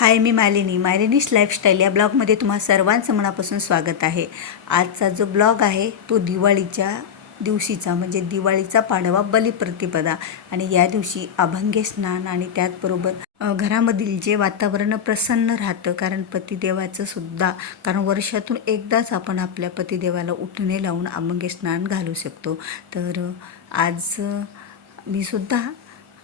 हाय मी Malini. मालिनीश lifestyle या ब्लॉगमध्ये तुम्हा सर्वांचं मनापासून स्वागत आहे. आजचा जो ब्लॉग आहे तो दिवाळीच्या दिवशीचा म्हणजे दिवाळीचा पाडवा बलिप्रतिपदा. आणि या दिवशी अभंगे स्नान आणि त्याचबरोबर घरामधील जे वातावरण प्रसन्न राहतं कारण पतिदेवाचं सुद्धा कारण वर्षातून एकदाच आपण आपल्या पतिदेवाला उठणे लावून अभंगे स्नान घालू शकतो. तर आज मी सुद्धा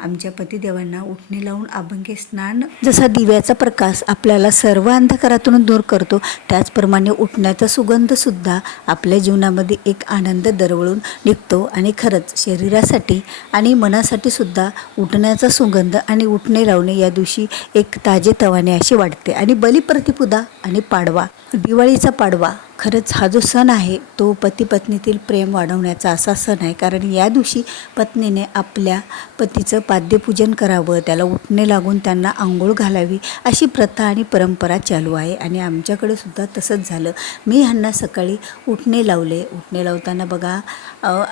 आमच्या पतिदेवांना उठणे लावून अभंगे स्नान जसा दिव्याचा प्रकाश आपल्याला सर्व अंधकारातून दूर करतो त्याचप्रमाणे उठण्याचा सुगंधसुद्धा आपल्या जीवनामध्ये एक आनंद दरवळून निघतो. आणि खरंच शरीरासाठी आणि मनासाठी सुद्धा उठण्याचा सुगंध आणि उठणे लावणे या दिवशी एक ताजे तवाने अशी वाटते. आणि बलिप्रतिपुदा आणि पाडवा दिवाळीचा पाडवा खरंच हा जो सण आहे तो पती पत्नीतील प्रेम वाढवण्याचा असा सण आहे. कारण या दिवशी पत्नीने आपल्या पतीचं पाद्यपूजन करावं त्याला उठणे लागून त्यांना आंघोळ घालावी अशी प्रथा आणि परंपरा चालू आहे आणि आमच्याकडे सुद्धा तसंच झालं. मी ह्यांना सकाळी उठणे लावले. उठणे लावताना बघा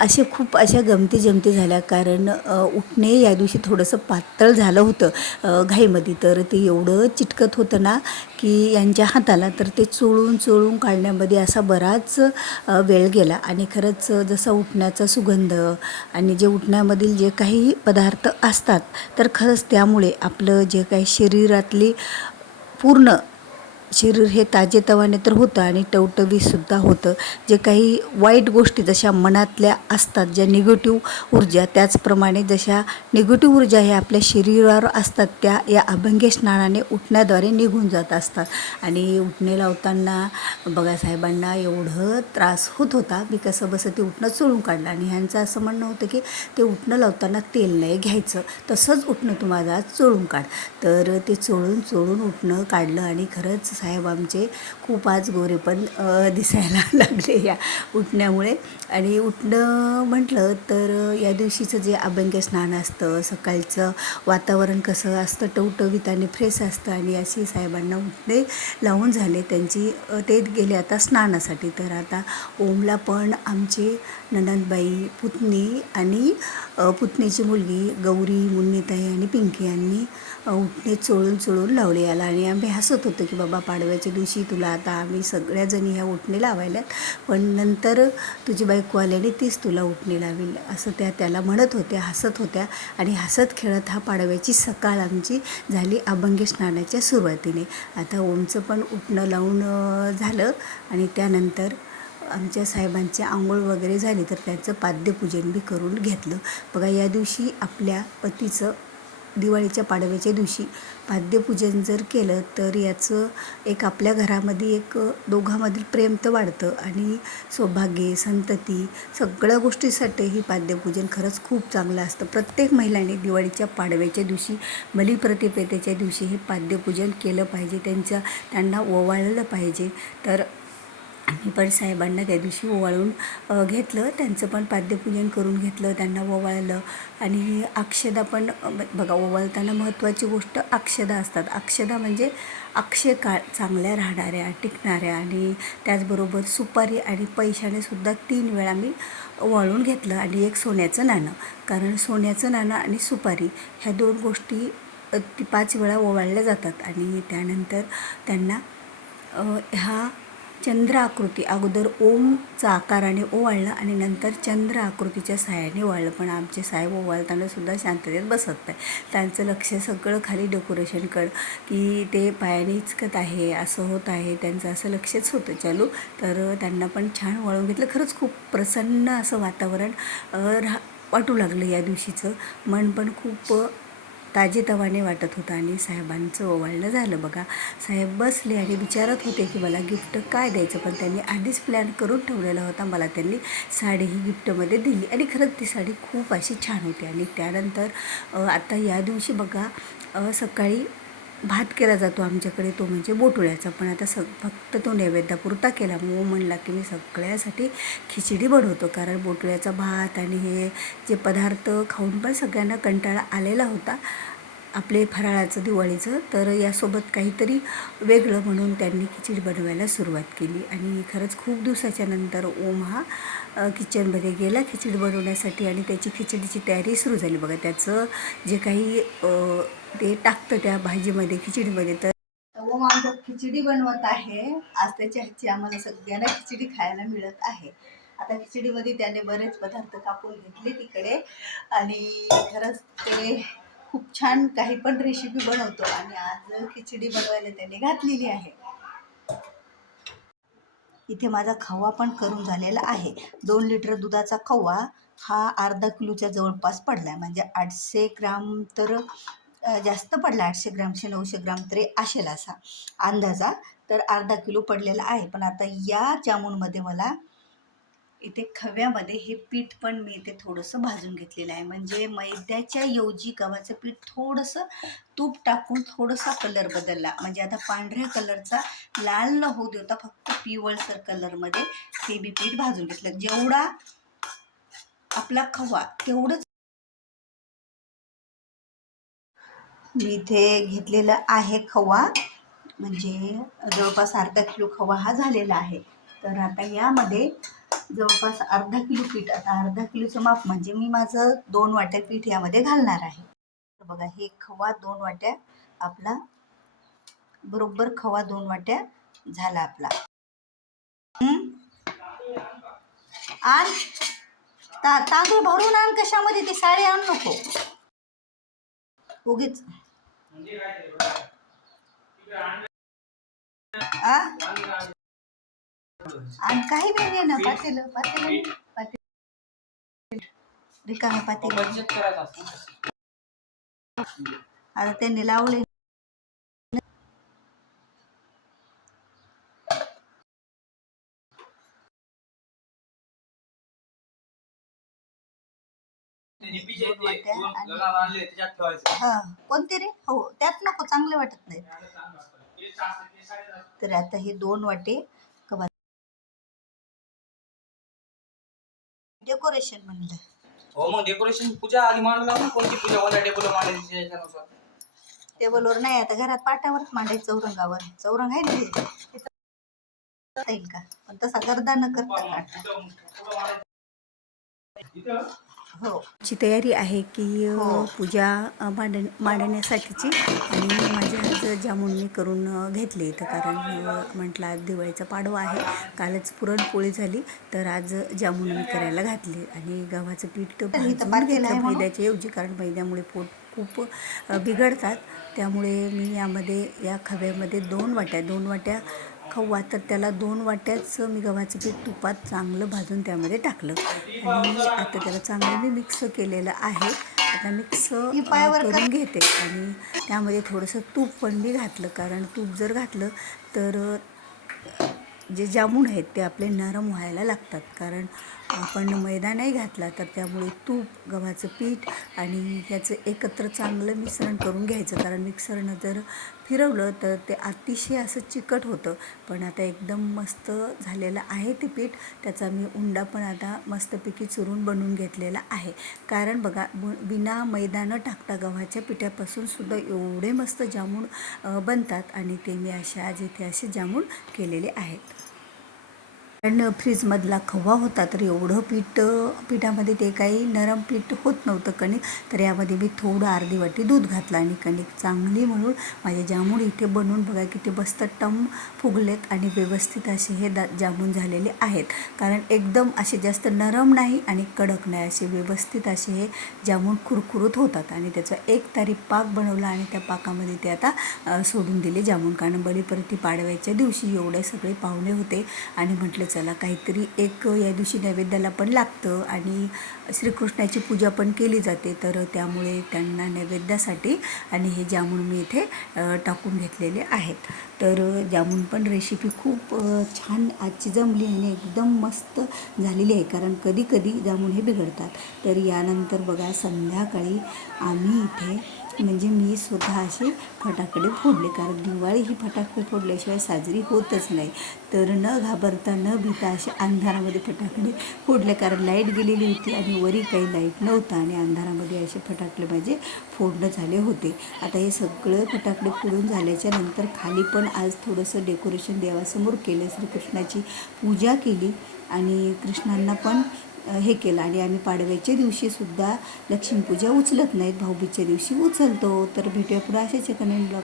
असे खूप अशा गमती जमती झाल्या. कारण उठणे या दिवशी थोडंसं पातळ झालं होतं घाईमध्ये. तर ते एवढं चिटकत होतं ना की यांच्या हाताला तर ते चोळून चोळून काढण्यामध्ये असा बराच वेळ गेला. आणि खरंच जसा उठण्याचा सुगंध आणि जे उठण्यामधील जे काही पदार्थ असतात तर खरंच त्यामुळे आपलं जे काही शरीरातली पूर्ण शरीर हे ताजेतवाने तर होतं आणि टवटवीतसुद्धा होतं. जे काही वाईट गोष्टी जशा मनातल्या असतात ज्या निगेटिव्ह ऊर्जा त्याचप्रमाणे जशा निगेटिव्ह ऊर्जा ह्या आपल्या शरीरावर असतात त्या या अभंगे स्नानाने उठण्याद्वारे निघून जात असतात. आणि उठणे लावताना बघा साहेबांना एवढं त्रास होत होता मी कसं बसं ते उठणं चोळून काढलं. आणि ह्यांचं असं म्हणणं होतं की ते उठणं लावताना तेल नाही घ्यायचं तसंच उठणं तुम्हाला चोळून काढ. तर ते चोळून चोळून उठणं काढलं आणि खरंच साहेब आमचे खूप आज गोरे पण दिसायला लागले या उठण्यामुळे. आणि उठणं म्हटलं तर या दिवशीचं जे अभंग्य स्नान असतं सकाळचं वातावरण कसं असतं टवटवीत आणि फ्रेश असतं आणि अशी साहेबांना उठणे लावून झाले. त्यांची ते गेले आता स्नानासाठी. तर आता ओमला पण आमचे ननंदबाई पुतणी आणि पुतणीची मुलगी गौरी मुन्नीताई आणि पिंकी यांनी उठणे चोळून चोळून लावले याला. आणि आम्ही हसत होतो की बाबा पाडव्याच्या दिवशी तुला आता आम्ही सगळ्याजणी ह्या उठणे लावायल्यात. पण नंतर तुझी बायको आल्याने तीच तुला उठणे लावेल. असं त्या त्याला म्हणत होत्या हसत होत्या. आणि हसत खेळत हा पाडव्याची सकाळ आमची झाली अभंगी स्नानाच्या सुरुवातीने. आता ओमचं पण उठणं लावून झालं. आणि त्यानंतर आमच्या साहेबांची आंघोळ वगैरे झाली तर त्यांचं पाद्यपूजन बी करून घेतलं. बघा या दिवशी आपल्या पतीचं दिवाळीच्या पाडव्याच्या दिवशी पाद्यपूजन जर केलं तर याचं एक आपल्या घरामध्ये एक दोघांमधील प्रेम तर वाढतं आणि सौभाग्य संतती सगळ्या गोष्टीसाठी ही पाद्यपूजन खरंच खूप चांगलं असतं. प्रत्येक महिलांनी दिवाळीच्या पाडव्याच्या दिवशी बलिप्रतिपदेच्या दिवशी हे पाद्यपूजन केलं पाहिजे त्यांच्या त्यांना ओवाळलं पाहिजे. तर पण साहेबांना त्या दिवशी ओवाळून घेतलं. त्यांचं पण पाद्यपूजन करून घेतलं त्यांना ओवाळलं. आणि अक्षदा पण बघा ओवाळताना महत्त्वाची गोष्ट अक्षदा असतात. अक्षदा म्हणजे अक्षय काळ चांगल्या राहणाऱ्या टिकणाऱ्या आणि त्याचबरोबर सुपारी आणि पैशाने सुद्धा तीन वेळा मी ओवाळून घेतलं आणि एक सोन्याचं नाणं. कारण सोन्याचं नाणं आणि सुपारी ह्या दोन गोष्टी ती पाच वेळा ओवाळल्या जातात. आणि त्यानंतर त्यांना ह्या चंद्र आकृती अगोदर ओमचा आकाराने ओवाळलं आणि नंतर चंद्र आकृतीच्या साह्याने ओवाळलं. पण आमचे साहेब ओवाळताना सुद्धा शांततेत बसत नाही. त्यांचं लक्ष सगळं खाली डेकोरेशनकडं की ते पायाने इचकत आहे असं होत आहे त्यांचं असं लक्षच होतं. चालू तर त्यांना पण छान वळून घेतलं. खरंच खूप प्रसन्न असं वातावरण अ, राहा वाटू लागलं या दिवशीचं. मन पण खूप ताजेतवाने वाटत होता आणि साहेबांचं ओवाळणं झालं. बघा साहेब बसले आणि विचारत होते की मला गिफ्ट काय द्यायचं? पण त्यांनी आधीच प्लॅन करून ठेवलेला होता. मला त्यांनी साडी ही गिफ्टमध्ये दिली आणि खरंच ती साडी खूप अशी छान होती. आणि त्यानंतर आता या दिवशी बघा सकाळी भात केला जातो आमच्याकडे तो म्हणजे बोटुळ्याचा. पण आता स फक्त तो नैवेद्यापुरता केला. मग म्हणला की मी सगळ्यासाठी खिचडी बनवतो. कारण बोटुळ्याचा भात आणि हे जे पदार्थ खाऊन पण सगळ्यांना कंटाळा आलेला होता. आपले फराळाचं दिवाळीचं. तर यासोबत काहीतरी वेगळं म्हणून त्यांनी खिचडी बनवायला सुरुवात केली. आणि खरंच खूप दिवसाच्या नंतर ओम हा किचनमध्ये गेला खिचडी बनवण्यासाठी. आणि त्याची खिचडीची तयारी सुरू झाली. बघा त्याचं जे काही ते टाकतं त्या भाजीमध्ये खिचडीमध्ये. तर माझं खिचडी बनवत आहे. आज त्याच्या ह्याची आम्हाला सगळ्यांना खिचडी खायला मिळत आहे. आता खिचडीमध्ये त्याने बरेच पदार्थ कापून घेतले तिकडे. आणि खरंच ते खूप छान काही पण रेसिपी बनवतो. आणि आज खिचडी बनवायला त्याने घातलेली आहे. इथे माझा खवा पण करून झालेला आहे. दोन लिटर दुधाचा खवा हा अर्धा किलोच्या जवळपास पडला आहे म्हणजे आठशे ग्राम तर जास्त पडला आठशे ग्रामशे नऊशे ग्राम तरी असेल असा अंदाजा. तर अर्धा किलो पडलेला आहे. पण आता या जामूनमध्ये मला इथे खव्यामध्ये हे पीठ पण मी इथे थोडंसं भाजून घेतलेलं आहे. म्हणजे मैद्याच्या ऐवजी गव्हाचं पीठ थोडंसं तूप टाकून थोडासा कलर बदलला. म्हणजे आता पांढऱ्या कलरचा लाल न होऊ देता फक्त पिवळसर कलरमध्ये ते बी पीठ भाजून घेतलं. जेवढा आपला खवा तेवढंच मी इथे घेतलेलं आहे खवा. म्हणजे जवळपास अर्धा किलो खवा हा झालेला आहे. तर आता यामध्ये जवळपास अर्धा किलो पीठ आता अर्धा किलोचं माप म्हणजे मी माझं दोन वाट्या पीठ यामध्ये घालणार आहे. बघा हे खवा दोन वाट्या आपला बरोबर खवा दोन वाट्या झाला आपला. आण ता तांदूळ भरून आण कशामध्ये ती साडी आण नको. उगीच. आणि काही नाही ना पातेलं पातेलं पातेलं रिकामे पातेलं आता त्यांनी लावले निपीचे दोन ते वाट्या दोन आणि- गलाल आणले त्याच्यात ठेवायचं हा कोणते रे? हो त्यात नको चांगले वाटत नाही. तर आता हे दोन वाटे डेकोरेशन म्हणलं. हो मग डेकोरेशन पूजा आधी मांडला ना? कोणती पूजा कोणत्या टेबल मांडायची याच्यानुसार? टेबलवर नाही आता घरात पाटावरच मांडायचं चौरंगावर चौरंग आहे ना येईल का? पण तसा गर्दा न करता हो. ची तयारी आहे की हो. पूजा मांड मांडण्यासाठीची. आणि माझ्या आज जामून मी करून घेतले इथं कारण म्हटलं आज दिवाळीचा पाडवा आहे. कालच पुरणपोळी झाली तर आज जामून मी करायला घातले. आणि गव्हाचं पीठ भाजून घेतलं. मैद्याच्या ऐवजी कारण मैद्यामुळे पोट खूप बिघडतात. त्यामुळे मी यामध्ये या खव्यामध्ये दोन वाट्या दोन वाट्या खवा तर त्याला दोन वाट्याच मी गव्हाचं पीठ तुपात चांगलं भाजून त्यामध्ये टाकलं. आणि आता त्याला चांगलं मी मिक्स केलेलं आहे. आता मिक्स करून घेते. आणि त्यामध्ये थोडंसं तूप पण मी घातलं कारण तूप जर घातलं तर जे जामून आहेत ते आपले नरम व्हायला लागतात. कारण आपण मैदा नाही घातला तर त्यामुळे तूप गव्हाचं पीठ आणि ह्याचं एकत्र चांगलं मिश्रण करून घ्यायचं. कारण मिक्सरनं जर फिरवलं तर ते अतिशय असं चिकट होतं. पण आता एकदम मस्त झालेलं आहे ते पीठ. त्याचा मी उंडा पण आता मस्तपैकी चुरून बनवून घेतलेला आहे. कारण बघा ब- बिना मैदा न टाकता गव्हाच्या पिठापासून सुद्धा एवढे मस्त जामून बनतात. आणि ते मी अशा आज इथे असे जामून केलेले आहेत. कारण फ्रीजमधला खवा होता तर एवढं पीठ पिठामध्ये ते काही नरम पीठ होत नव्हतं कणिक. तर यामध्ये मी थोडं अर्धी वाटी दूध घातलं आणि कणिक चांगली म्हणून माझे जामून इथे बनवून बघा किती मस्त टम फुगलेत आणि व्यवस्थित असे हे दा जामून झालेले आहेत. कारण एकदम असे जास्त नरम नाही आणि कडक नाही असे व्यवस्थित असे हे जामून कुरकुरत होतात. आणि त्याचा एक तारी पाक बनवला आणि त्या पाकामध्ये ते आता सोडून दिले जामून कारण बळीपरती पाडव्याच्या दिवशी एवढे सगळे पाहुणे होते आणि म्हटलं चला काहीतरी एक या दिवशी नैवेद्याला पण लागतं आणि श्रीकृष्णाची पूजा पण केली जाते. तर त्यामुळे त्यांना नैवेद्यासाठी आणि हे जामून मी इथे टाकून घेतलेले आहेत. तर जामून पण रेसिपी खूप छान आजची जमली आणि एकदम मस्त झालेली आहे. कारण कधी कधी जामून हे बिघडतात. तर यानंतर बघा संध्याकाळी आम्ही इथे म्हणजे मी स्वतः असे फटाकडे फोडले. कारण दिवाळी ही फटाके फोडल्याशिवाय साजरी होतच नाही. तर न घाबरता न भीता असे अंधारामध्ये फटाकडे फोडले. कारण लाइट गेलेली होती आणि वरी काही लाइट नव्हता आणि अंधारामध्ये असे फटाकडे माझे फोडणं झाले होते. आता हे सगळे फटाकडे फोडून झाल्याच्यानंतर खाली पण आज थोडंसं डेकोरेशन देवासमोर केलं. श्रीकृष्णाची पूजा केली आणि कृष्णांना पण हे केलं. आणि आम्ही पाडव्याच्या दिवशीसुद्धा लक्ष्मीपूजा उचलत नाहीत. भाऊबीजच्या दिवशी उचलतो. तर भेटूया पुढे अशाच एका नवीन ब्लॉग